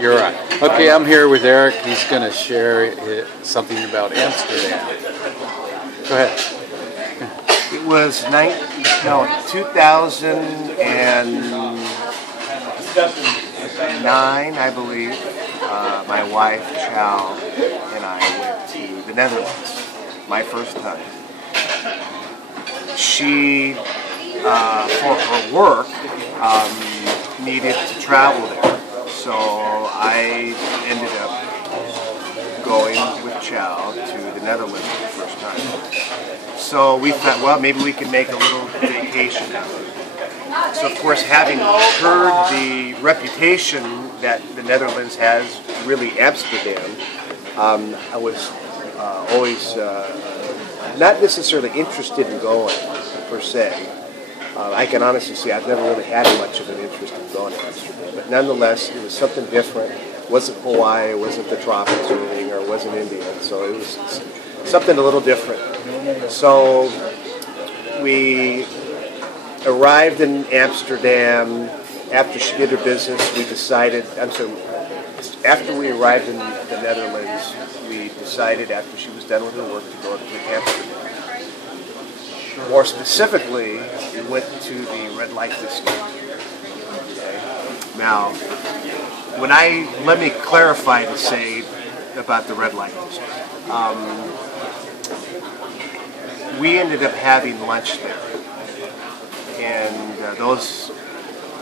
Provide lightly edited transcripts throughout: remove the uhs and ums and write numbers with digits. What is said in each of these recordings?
You're right. Okay, I'm here with Eric. He's going to share something about Amsterdam. Go ahead. It was 2009, I believe. My wife, Chow, and I went to the Netherlands, my first time. She, for her work, needed to travel there. So I ended up going with Chow to the Netherlands for the first time. So we thought, well, maybe we could make a little vacation out of it. So of course, having heard the reputation that the Netherlands has, really Amsterdam, I was always not necessarily interested in going per se. I can honestly say I've never really had much of an interest in going to Amsterdam, but nonetheless, it was something different. It wasn't Hawaii, it wasn't the tropics or anything, or it wasn't India, so it was something a little different. So we arrived in Amsterdam. After she did her business, we decided, after we arrived in the Netherlands, we decided after she was done with her work to go to Amsterdam. More specifically, we went to the red light district. Okay. Now, let me clarify to say about the red light district. We ended up having lunch there, and those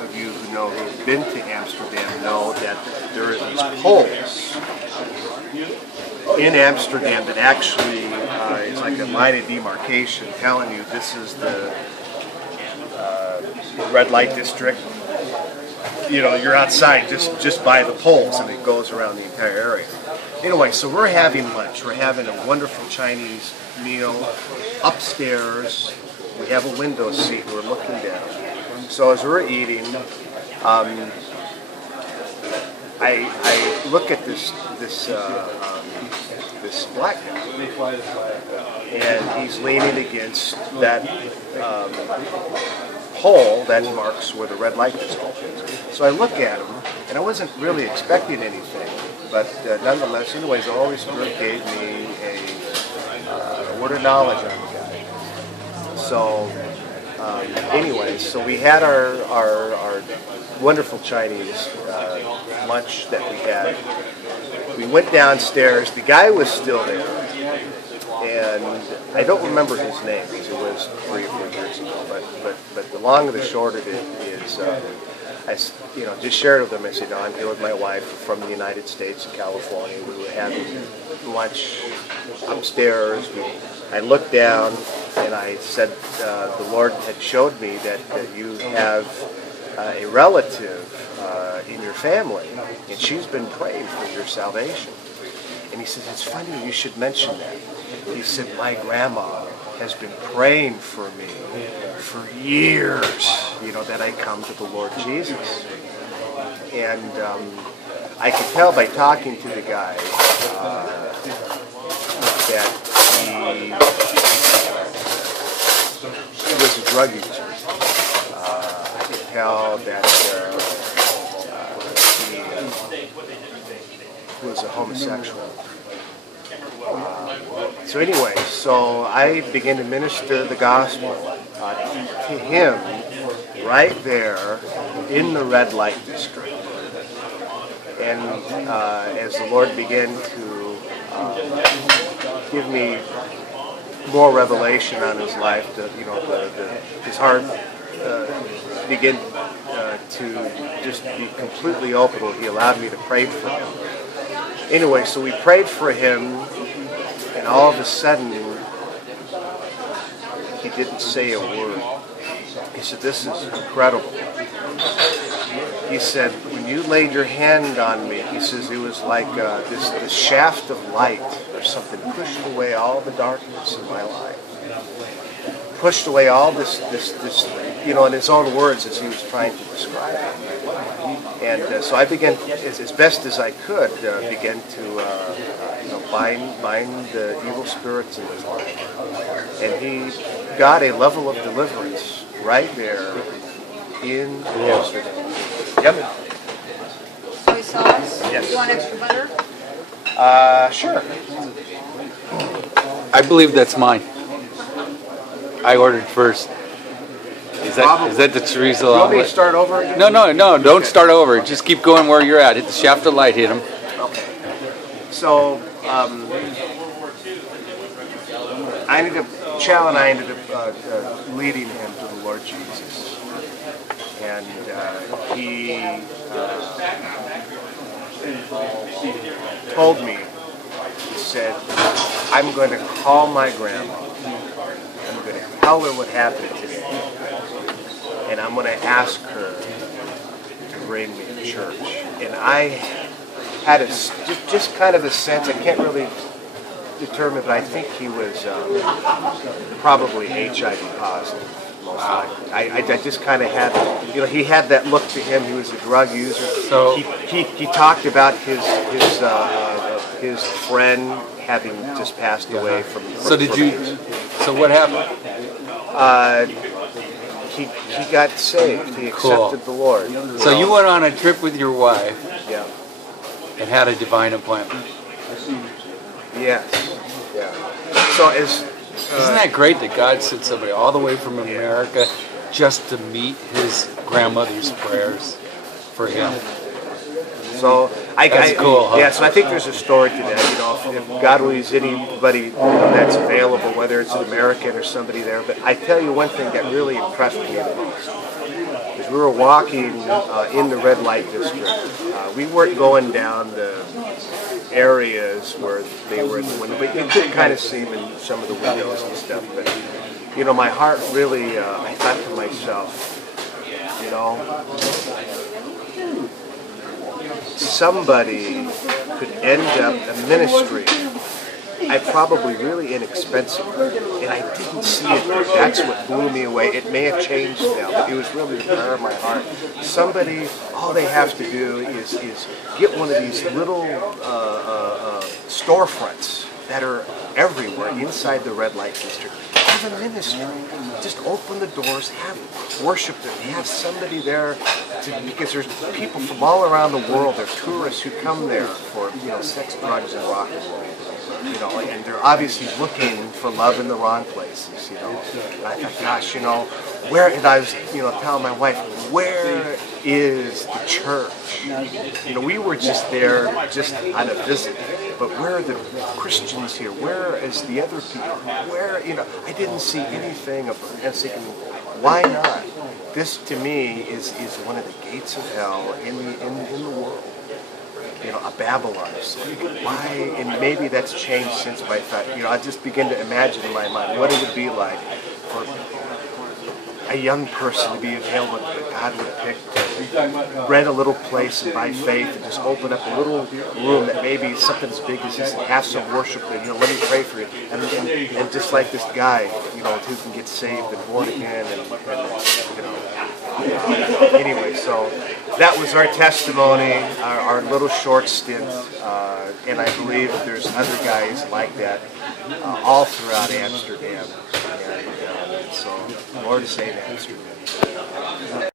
of you who know who've been to Amsterdam know that there are these poles in Amsterdam that actually is like a line of demarcation telling you this is the red light district. You know, you're outside just by the poles and it goes around the entire area. Anyway, so we're having lunch. We're having a wonderful Chinese meal upstairs. We have a window seat. We're looking down. So as we're eating, I look at this black guy, and he's leaning against that pole that marks where the red light is. So I look at him, and I wasn't really expecting anything, but nonetheless, anyways, the Holy Spirit gave me a word of knowledge on the guy. So anyways, so we had our wonderful Chinese lunch that we had. We went downstairs. The guy was still there, and I don't remember his name because it was 3 or 4 years ago. But the long and the short of it is, I just shared with him. I said, "No, I'm here with my wife from the United States in California. We were having lunch upstairs." I looked down and I said, "The Lord had showed me that you have a relative in your family, and she's been praying for your salvation." And he says, "It's funny you should mention that." He said, "My grandma has been praying for me for years, that I come to the Lord Jesus." And I could tell by talking to the guy that he was a drug user. I could tell that he was a homosexual. So anyway, so I began to minister the gospel to him right there in the red light district. And as the Lord began to give me more revelation on his life, his heart began to just be completely open. He allowed me to pray for him. Anyway, so we prayed for him, and all of a sudden, he didn't say a word. He said, "This is incredible." He said, "When you laid your hand on me," he says, "it was like this shaft of light or something pushed away all the darkness in my life. Pushed away all this, in his own words as he was trying to describe it." And so I began, as best as I could, begin to bind the evil spirits in his life. And he got a level of deliverance right there in Amsterdam. Yep. Soy sauce. Yes. You want extra butter? Sure. I believe that's mine. I ordered first. Is that the chorizo You want me to omelet? start over again? No, don't start over. Just keep going where you're at. Hit the shaft of light, hit him. Okay. So, Chow and I ended up leading him to the Lord Jesus. And he told me, he said, I'm going to call my grandma. I'm going to tell her what happened today. And I'm going to ask her to bring me to church. And I had just kind of a sense, I can't really determine, but I think he was probably HIV positive. Most likely. I just kind of had, he had that look to him. He was a drug user. So he talked about his friend having just passed away from. So what happened? He got saved. He accepted the Lord. So you went on a trip with your wife. Yeah. And had a divine appointment. Yes. Yeah. So isn't that great that God sent somebody all the way from America just to meet his grandmother's prayers for him? So That's cool, huh? Yeah, so I think there's a story to that. If God will use anybody that's available, whether it's an American or somebody there. But I tell you one thing that really impressed me the most is we were walking in the red light district. We weren't going down the areas where they were in the window, but you could kind of see them in some of the windows and stuff. But my heart really, I thought to myself, somebody could end up a ministry I probably really inexpensive, and I didn't see it. That's what blew me away. It may have changed now, but it was really the prayer of my heart. Somebody, all they have to do is get one of these little storefronts that are everywhere inside the red light district. Have a ministry. Just open the doors, have worship there, have somebody there, because there's people from all around the world. There are tourists who come there for sex, drugs, and rock and roll. And they're obviously looking for love in the wrong places. And I thought, gosh, where? And I was, telling my wife, where is the church? We were just there, just on a visit. But where are the Christians here? Where is the other people? Where, I didn't see anything of it. And I was thinking, why not? This, to me, is one of the gates of hell in the world. A Babylon. So why? And maybe that's changed since my thought. I just begin to imagine in my mind what it would be like for a young person to be available that God would pick to rent a little place and by faith and just open up a little room that maybe something as big as this and have some worship there. Let me pray for you. And just like this guy, who can get saved and born again anyway, so that was our testimony, our little short stint, and I believe there's other guys like that all throughout Amsterdam. And so, Lord save Amsterdam.